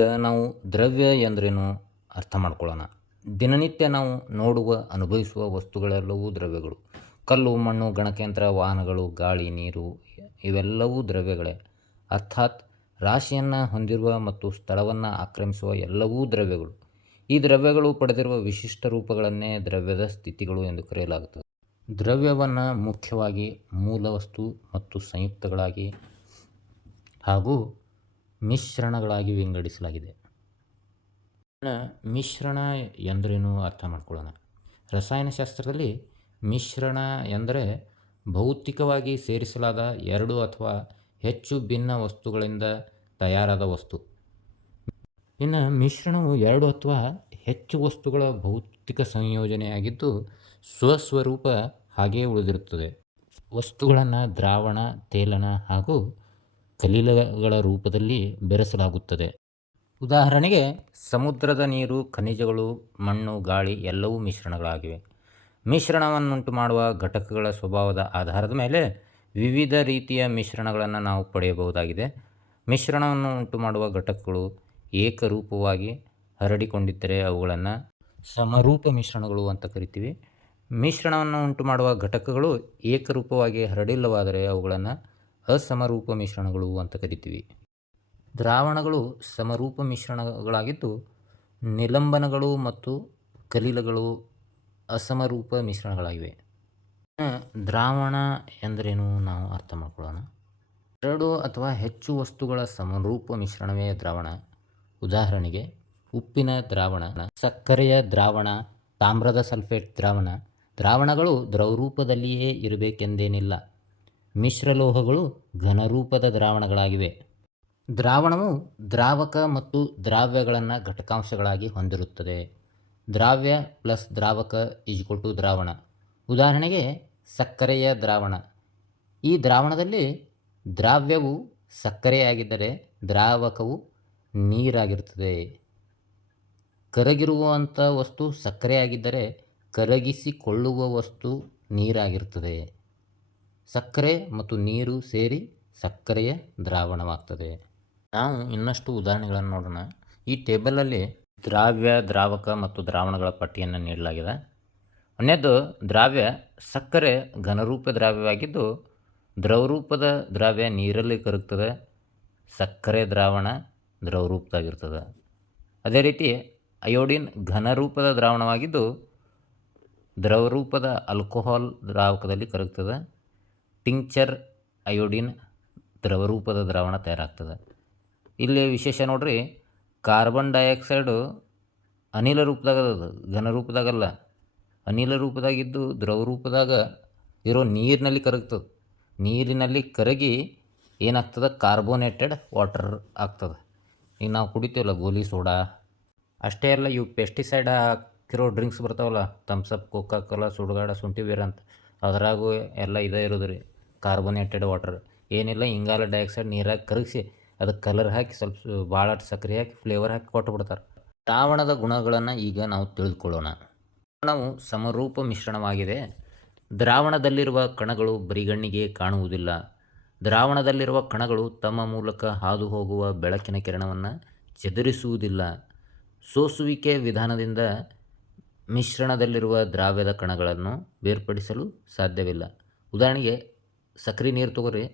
ನಾವು ದ್ರವ್ಯ ಎಂದರೇನು ಅರ್ಥ ಮಾಡ್ಕೊಳ್ಳೋಣ. ದಿನನಿತ್ಯ ನಾವು ನೋಡುವ, ಅನುಭವಿಸುವ ವಸ್ತುಗಳೆಲ್ಲವೂ ದ್ರವ್ಯಗಳು. ಕಲ್ಲು, ಮಣ್ಣು, ಗಣಕಯಂತ್ರ, ವಾಹನಗಳು, ಗಾಳಿ, ನೀರು, ಇವೆಲ್ಲವೂ ದ್ರವ್ಯಗಳೇ. ಅರ್ಥಾತ್ ರಾಶಿಯನ್ನು ಹೊಂದಿರುವ ಮತ್ತು ಸ್ಥಳವನ್ನು ಆಕ್ರಮಿಸುವ ಎಲ್ಲವೂ ದ್ರವ್ಯಗಳು. ಈ ದ್ರವ್ಯಗಳು ಪಡೆದಿರುವ ವಿಶಿಷ್ಟ ರೂಪಗಳನ್ನೇ ದ್ರವ್ಯದ ಸ್ಥಿತಿಗಳು ಎಂದು ಕರೆಯಲಾಗುತ್ತದೆ. ದ್ರವ್ಯವನ್ನು ಮುಖ್ಯವಾಗಿ ಮೂಲ ವಸ್ತು ಮತ್ತು ಸಂಯುಕ್ತಗಳಾಗಿ ಹಾಗೂ ಮಿಶ್ರಣಗಳಾಗಿ ವಿಂಗಡಿಸಲಾಗಿದೆ. ಮಿಶ್ರಣ ಎಂದರೇನು ಅರ್ಥ ಮಾಡ್ಕೊಳ್ಳೋಣ. ರಸಾಯನಶಾಸ್ತ್ರದಲ್ಲಿ ಮಿಶ್ರಣ ಎಂದರೆ ಭೌತಿಕವಾಗಿ ಸೇರಿಸಲಾದ ಎರಡು ಅಥವಾ ಹೆಚ್ಚು ಭಿನ್ನ ವಸ್ತುಗಳಿಂದ ತಯಾರಾದ ವಸ್ತು. ಇನ್ನು ಮಿಶ್ರಣವು ಎರಡು ಅಥವಾ ಹೆಚ್ಚು ವಸ್ತುಗಳ ಭೌತಿಕ ಸಂಯೋಜನೆಯಾಗಿದ್ದು ಸ್ವಸ್ವರೂಪ ಹಾಗೆಯೇ ಉಳಿದಿರುತ್ತದೆ. ವಸ್ತುಗಳನ್ನು ದ್ರಾವಣ, ತೇಲನ ಹಾಗೂ ಕಲಿಲಗಳ ರೂಪದಲ್ಲಿ ಬೆರೆಸಲಾಗುತ್ತದೆ. ಉದಾಹರಣೆಗೆ, ಸಮುದ್ರದ ನೀರು, ಖನಿಜಗಳು, ಮಣ್ಣು, ಗಾಳಿ ಎಲ್ಲವೂ ಮಿಶ್ರಣಗಳಾಗಿವೆ. ಮಿಶ್ರಣವನ್ನುಂಟು ಮಾಡುವ ಘಟಕಗಳ ಸ್ವಭಾವದ ಆಧಾರದ ಮೇಲೆ ವಿವಿಧ ರೀತಿಯ ಮಿಶ್ರಣಗಳನ್ನು ನಾವು ಪಡೆಯಬಹುದಾಗಿದೆ. ಮಿಶ್ರಣವನ್ನು ಉಂಟು ಮಾಡುವ ಘಟಕಗಳು ಏಕರೂಪವಾಗಿ ಹರಡಿಕೊಂಡಿದ್ದರೆ ಅವುಗಳನ್ನು ಸಮರೂಪ ಮಿಶ್ರಣಗಳು ಅಂತ ಕರಿತೀವಿ. ಮಿಶ್ರಣವನ್ನು ಉಂಟು ಮಾಡುವ ಘಟಕಗಳು ಏಕರೂಪವಾಗಿ ಹರಡಿಲ್ಲವಾದರೆ ಅವುಗಳನ್ನು ಅಸಮರೂಪ ಮಿಶ್ರಣಗಳು ಅಂತ ಕರಿತೀವಿ. ದ್ರಾವಣಗಳು ಸಮರೂಪ ಮಿಶ್ರಣಗಳಾಗಿದ್ದು ನಿಲಂಬನಗಳು ಮತ್ತು ಕಲಿಲಗಳು ಅಸಮರೂಪ ಮಿಶ್ರಣಗಳಾಗಿವೆ. ದ್ರಾವಣ ಎಂದರೇನು ನಾವು ಅರ್ಥ ಮಾಡ್ಕೊಳ್ಳೋಣ. ಎರಡು ಅಥವಾ ಹೆಚ್ಚು ವಸ್ತುಗಳ ಸಮರೂಪ ಮಿಶ್ರಣವೇ ದ್ರಾವಣ. ಉದಾಹರಣೆಗೆ ಉಪ್ಪಿನ ದ್ರಾವಣ, ಸಕ್ಕರೆಯ ದ್ರಾವಣ, ತಾಮ್ರದ ಸಲ್ಫೇಟ್ ದ್ರಾವಣ. ದ್ರಾವಣಗಳು ದ್ರವರೂಪದಲ್ಲಿಯೇ ಇರಬೇಕೆಂದೇನಿಲ್ಲ. ಮಿಶ್ರಲೋಹಗಳು ಘನರೂಪದ ದ್ರಾವಣಗಳಾಗಿವೆ. ದ್ರಾವಣವು ದ್ರಾವಕ ಮತ್ತು ದ್ರಾವ್ಯಗಳನ್ನು ಘಟಕಾಂಶಗಳಾಗಿ ಹೊಂದಿರುತ್ತದೆ. ದ್ರಾವ್ಯ ಪ್ಲಸ್ ದ್ರಾವಕ ಈಜ್ಕೊಲ್ ಟು ದ್ರಾವಣ. ಉದಾಹರಣೆಗೆ ಸಕ್ಕರೆಯ ದ್ರಾವಣ. ಈ ದ್ರಾವಣದಲ್ಲಿ ದ್ರಾವ್ಯವು ಸಕ್ಕರೆಯಾಗಿದ್ದರೆ ದ್ರಾವಕವು ನೀರಾಗಿರುತ್ತದೆ. ಕರಗಿರುವಂಥ ವಸ್ತು ಸಕ್ಕರೆಯಾಗಿದ್ದರೆ ಕರಗಿಸಿಕೊಳ್ಳುವ ವಸ್ತು ನೀರಾಗಿರುತ್ತದೆ. ಸಕ್ಕರೆ ಮತ್ತು ನೀರು ಸೇರಿ ಸಕ್ಕರೆಯ ದ್ರಾವಣವಾಗ್ತದೆ. ನಾವು ಇನ್ನಷ್ಟು ಉದಾಹರಣೆಗಳನ್ನು ನೋಡೋಣ. ಈ ಟೇಬಲಲ್ಲಿ ದ್ರಾವ್ಯ, ದ್ರಾವಕ ಮತ್ತು ದ್ರಾವಣಗಳ ಪಟ್ಟಿಯನ್ನು ನೀಡಲಾಗಿದೆ. ಒಂದನೇದು, ದ್ರಾವ್ಯ ಸಕ್ಕರೆ ಘನರೂಪ ದ್ರಾವ್ಯವಾಗಿದ್ದು, ದ್ರವರೂಪದ ದ್ರಾವ್ಯ ನೀರಲ್ಲಿ ಕರಗ್ತದೆ, ಸಕ್ಕರೆ ದ್ರಾವಣ ದ್ರವರೂಪದಾಗಿರ್ತದೆ ಅದೇ ರೀತಿ, ಅಯೋಡಿನ್ ಘನರೂಪದ ದ್ರಾವಣವಾಗಿದ್ದು, ದ್ರವರೂಪದ ಆಲ್ಕೋಹಾಲ್ ದ್ರಾವಕದಲ್ಲಿ ಕರಗ್ತದೆ ಟಿಂಕ್ಚರ್ ಅಯೋಡಿನ್ ದ್ರವರೂಪದ ದ್ರಾವಣ ತಯಾರಾಗ್ತದೆ. ಇಲ್ಲಿ ವಿಶೇಷ ನೋಡ್ರಿ, ಕಾರ್ಬನ್ ಡೈಆಕ್ಸೈಡು ಅನಿಲ ರೂಪದಾಗ ಘನ ರೂಪದಾಗಲ್ಲ ಅನಿಲ ರೂಪದಾಗಿದ್ದು ದ್ರವ ರೂಪದಾಗ ಇರೋ ನೀರಿನಲ್ಲಿ ಕರಗ್ತದೆ. ನೀರಿನಲ್ಲಿ ಕರಗಿ ಏನಾಗ್ತದೆ? ಕಾರ್ಬೋನೇಟೆಡ್ ವಾಟರ್ ಆಗ್ತದೆ. ಈಗ ನಾವು ಕುಡಿತೀವಲ್ಲ ಗೋಲಿ, ಸೋಡಾ. ಅಷ್ಟೇ ಅಲ್ಲ, ಇವು ಪೆಸ್ಟಿಸೈಡ್ ಹಾಕಿರೋ ಡ್ರಿಂಕ್ಸ್ ಬರ್ತಾವಲ್ಲ ಥಮ್ಸಪ್ ಕೋಕಾ ಕೋಲಾ ಸುಡುಗಾಡ ಶುಂಠಿ ಬೀರ ಅಂತ. ಅದ್ರಾಗೂ ಎಲ್ಲ ಇದೇ ಇರೋದು ರೀ. Carbonated water. ಏನಿಲ್ಲ, ಇಂಗಾಲ ಡೈಆಕ್ಸೈಡ್ ನೀರಾಗಿ ಕರಗಿಸಿ ಅದಕ್ಕೆ ಕಲರ್ ಹಾಕಿ ಸ್ವಲ್ಪ ಭಾಳ ಸಕ್ಕರೆ ಹಾಕಿ ಫ್ಲೇವರ್ ಹಾಕಿ ಕೊಟ್ಟು ಬಿಡ್ತಾರೆ. ದ್ರಾವಣದ ಗುಣಗಳನ್ನು ಈಗ ನಾವು ತಿಳಿದುಕೊಳ್ಳೋಣ ದ್ರಾವಣವು ಸಮರೂಪ ಮಿಶ್ರಣವಾಗಿದೆ. ದ್ರಾವಣದಲ್ಲಿರುವ ಕಣಗಳು ಬರಿಗಣ್ಣಿಗೆ ಕಾಣುವುದಿಲ್ಲ. ದ್ರಾವಣದಲ್ಲಿರುವ ಕಣಗಳು ತಮ್ಮ ಮೂಲಕ ಹಾದು ಹೋಗುವ ಬೆಳಕಿನ ಕಿರಣವನ್ನು ಚದುರಿಸುವುದಿಲ್ಲ. ಸೋಸುವಿಕೆ ವಿಧಾನದಿಂದ ಮಿಶ್ರಣದಲ್ಲಿರುವ ದ್ರಾವ್ಯದ ಕಣಗಳನ್ನು ಬೇರ್ಪಡಿಸಲು ಸಾಧ್ಯವಿಲ್ಲ. ಉದಾಹರಣೆಗೆ ಸಕ್ಕರೆ ನೀರು ತಗೋರಿ.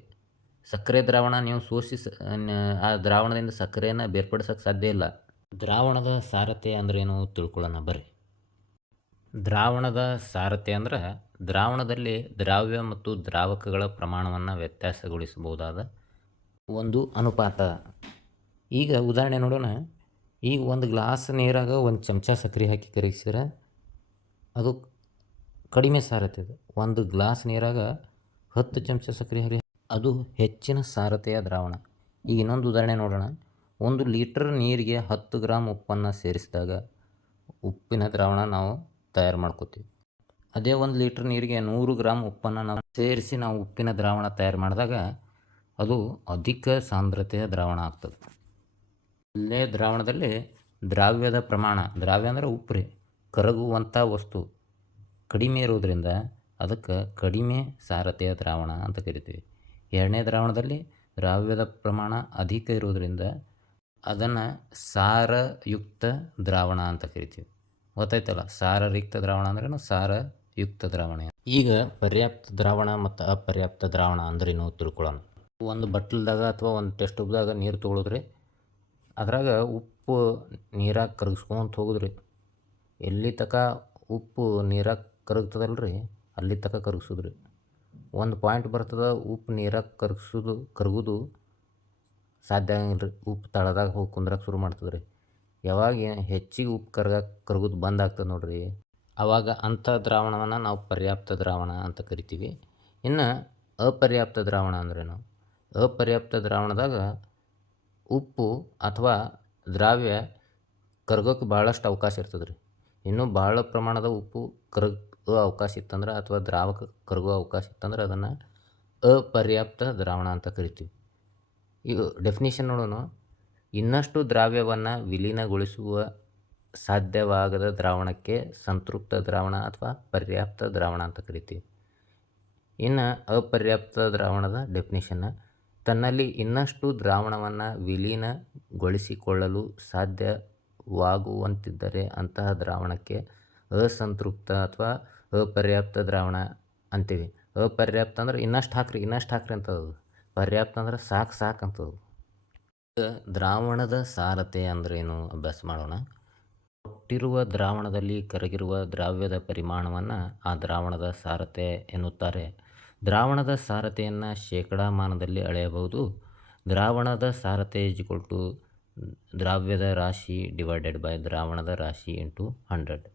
ಸಕ್ಕರೆ ದ್ರಾವಣ ನೀವು ಸೋಸಿ ಆ ದ್ರಾವಣದಿಂದ ಸಕ್ಕರೆಯನ್ನು ಬೇರ್ಪಡಿಸೋಕ್ಕೆ ಸಾಧ್ಯ ಇಲ್ಲ. ದ್ರಾವಣದ ಸಾರತೆ ಅಂದ್ರೇನು ತಿಳ್ಕೊಳ್ಳೋಣ ಬರ್ರಿ. ದ್ರಾವಣದ ಸಾರತೆ ಅಂದ್ರೆ ದ್ರಾವಣದಲ್ಲಿ ದ್ರಾವ್ಯ ಮತ್ತು ದ್ರಾವಕಗಳ ಪ್ರಮಾಣವನ್ನು ವ್ಯತ್ಯಾಸಗೊಳಿಸಬಹುದಾದ ಒಂದು ಅನುಪಾತ. ಈಗ ಉದಾಹರಣೆ ನೋಡೋಣ. ಈಗ ಒಂದು ಗ್ಲಾಸ್ ನೀರಾಗ ಒಂದು ಚಮಚ ಸಕ್ಕರೆ ಹಾಕಿ ಕರಗಿಸಿದ್ರೆ ಅದು ಕಡಿಮೆ ಸಾರತೆ ಅದು. ಒಂದು ಗ್ಲಾಸ್ ನೀರಾಗ ಹತ್ತು ಚಮಚ ಸಕ್ಕರೆ ಹಾಕಿ. ಅದು ಹೆಚ್ಚಿನ ಸಾರತೆಯ ದ್ರಾವಣ. ಈಗ ಇನ್ನೊಂದು ಉದಾಹರಣೆ ನೋಡೋಣ. ಒಂದು ಲೀಟರ್ ನೀರಿಗೆ ಹತ್ತು ಗ್ರಾಮ್ ಉಪ್ಪನ್ನು ಸೇರಿಸಿದಾಗ ಉಪ್ಪಿನ ದ್ರಾವಣ ನಾವು ತಯಾರು ಮಾಡ್ಕೋತೀವಿ. ಅದೇ ಒಂದು ಲೀಟ್ರ್ ನೀರಿಗೆ ನೂರು ಗ್ರಾಮ್ ಉಪ್ಪನ್ನು ನಾವು ಸೇರಿಸಿ ನಾವು ಉಪ್ಪಿನ ದ್ರಾವಣ ತಯಾರು ಮಾಡಿದಾಗ ಅದು ಅಧಿಕ ಸಾಂದ್ರತೆಯ ದ್ರಾವಣ ಆಗ್ತದೆ. ಇಲ್ಲೇ ದ್ರಾವಣದಲ್ಲಿ ದ್ರಾವ್ಯದ ಪ್ರಮಾಣ, ದ್ರಾವ್ಯ ಅಂದರೆ ಉಪ್ಪು ರೀ ಕರಗುವಂಥ ವಸ್ತು ಕಡಿಮೆ ಇರೋದ್ರಿಂದ ಅದಕ್ಕೆ ಕಡಿಮೆ ಸಾರತೆಯ ದ್ರಾವಣ ಅಂತ ಕರಿತೀವಿ. ಎರಡನೇ ದ್ರಾವಣದಲ್ಲಿ ದ್ರಾವ್ಯದ ಪ್ರಮಾಣ ಅಧಿಕ ಇರೋದರಿಂದ ಅದನ್ನು ಸಾರಯುಕ್ತ ದ್ರಾವಣ ಅಂತ ಕರಿತೀವಿ. ಗೊತ್ತಾಯ್ತಲ್ಲ? ಸಾರರಿಕ್ತ ದ್ರಾವಣ ಅಂದ್ರೇನು? ಸಾರಯುಕ್ತ ದ್ರಾವಣ. ಈಗ ಪರ್ಯಾಪ್ತ ದ್ರಾವಣ ಮತ್ತು ಅಪರ್ಯಾಪ್ತ ದ್ರಾವಣ ಅಂದ್ರೇನು ತಿಳ್ಕೊಳ್ಳೋಣ. ಒಂದು ಬಟ್ಲದಾಗ ಅಥವಾ ಒಂದು ಟೆಸ್ಟ್ ಟ್ಯೂಬ್ದಾಗ ನೀರು ತೊಗೊಳಿದ್ರಿ ಅದ್ರಾಗ ಉಪ್ಪು ನೀರಾಗ ಕರಗಿಸ್ಕೊಂತ ಹೋಗಿದ್ರಿ. ಎಲ್ಲಿ ತನಕ ಉಪ್ಪು ನೀರಾಗ ಕರಗ್ತದಲ್ರಿ? ಅಲ್ಲಿ ತನಕ ಕರಗಿಸೋದ್ರಿ. ಒಂದು ಪಾಯಿಂಟ್ ಬರ್ತದೆ, ಉಪ್ಪು ನೀರಾಗ ಕರಗಿಸೋದು, ಕರಗೋದು ಸಾಧ್ಯ ಆಗಿಲ್ಲ ರೀ ಉಪ್ಪು ತಳದಾಗ ಹೋಗಿ ಕುಂದ್ರಕ್ಕೆ ಶುರು ಮಾಡ್ತದೆ ರೀ ಯಾವಾಗ ಹೆಚ್ಚಿಗೆ ಉಪ್ಪು ಕರಗಕ್ಕೆ ಕರಗೋದು ಬಂದ್ ಆಗ್ತದೆ ನೋಡ್ರಿ. ಆವಾಗ ಅಂಥ ದ್ರಾವಣವನ್ನು ನಾವು ಪರ್ಯಾಪ್ತ ದ್ರಾವಣ ಅಂತ ಕರಿತೀವಿ. ಇನ್ನು ಅಪರ್ಯಾಪ್ತ ದ್ರಾವಣ ಅಂದ್ರೇನು ಅಪರ್ಯಾಪ್ತ ದ್ರಾವಣದಾಗ ಉಪ್ಪು ಅಥವಾ ದ್ರಾವ್ಯ ಕರಗೋಕ್ಕೆ ಭಾಳಷ್ಟು ಅವಕಾಶ ಇರ್ತದೆ ರೀ ಇನ್ನೂ ಭಾಳ ಪ್ರಮಾಣದ ಉಪ್ಪು ಕರಗೋ ಅವಕಾಶ ಇತ್ತಂದ್ರೆ ಅಥವಾ ದ್ರಾವಕ ಕರಗುವ ಅವಕಾಶ ಇತ್ತಂದ್ರೆ ಅದನ್ನು ಅಪರ್ಯಾಪ್ತ ದ್ರಾವಣ ಅಂತ ಕರಿತೀವಿ. ಇವು ಡೆಫಿನೇಷನ್ ನೋಡೋಣ. ಇನ್ನಷ್ಟು ದ್ರಾವ್ಯವನ್ನು ವಿಲೀನಗೊಳಿಸುವ ಸಾಧ್ಯವಾಗದ ದ್ರಾವಣಕ್ಕೆ ಸಂತೃಪ್ತ ದ್ರಾವಣ ಅಥವಾ ಪರ್ಯಾಪ್ತ ದ್ರಾವಣ ಅಂತ ಕರಿತೀವಿ. ಇನ್ನು ಅಪರ್ಯಾಪ್ತ ದ್ರಾವಣದ ಡೆಫಿನೇಷನ್ ತನ್ನಲ್ಲಿ ಇನ್ನಷ್ಟು ದ್ರಾವಣವನ್ನು ವಿಲೀನಗೊಳಿಸಿಕೊಳ್ಳಲು ಸಾಧ್ಯವಾಗುವಂತಿದ್ದರೆ ಅಂತಹ ದ್ರಾವಣಕ್ಕೆ ಅಸಂತೃಪ್ತ ಅಥವಾ ಅಪರ್ಯಾಪ್ತ ದ್ರಾವಣ ಅಂತೀವಿ. ಅಪರ್ಯಾಪ್ತ ಅಂದ್ರೆ ಇನ್ನಷ್ಟು ಹಾಕ್ರಿ ಇನ್ನಷ್ಟು ಹಾಕ್ರಿ ಅಂತದು. ಪರ್ಯಾಪ್ತ ಅಂದ್ರೆ ಸಾಕು ಸಾಕು ಅಂತದು. ದ್ರಾವಣದ ಸಾರತೆ ಅಂದ್ರೇನು ಅಭ್ಯಾಸ ಮಾಡೋಣ. ಕೊಟ್ಟಿರುವ ದ್ರಾವಣದಲ್ಲಿ ಕರಗಿರುವ ದ್ರಾವ್ಯದ ಪರಿಮಾಣವನ್ನು ಆ ದ್ರಾವಣದ ಸಾರತೆ ಎನ್ನುತ್ತಾರೆ. ದ್ರಾವಣದ ಸಾರತೆಯನ್ನು ಶೇಕಡಾಮಾನದಲ್ಲಿ ಅಳೆಯಬಹುದು. ದ್ರಾವಣದ ಸಾರತೆ ಇಜ್ಕೊಟ್ಟು ದ್ರಾವ್ಯದ ರಾಶಿ ಡಿವೈಡೆಡ್ ಬೈ ದ್ರಾವಣದ ರಾಶಿ ಇಂಟು ಹಂಡ್ರೆಡ್.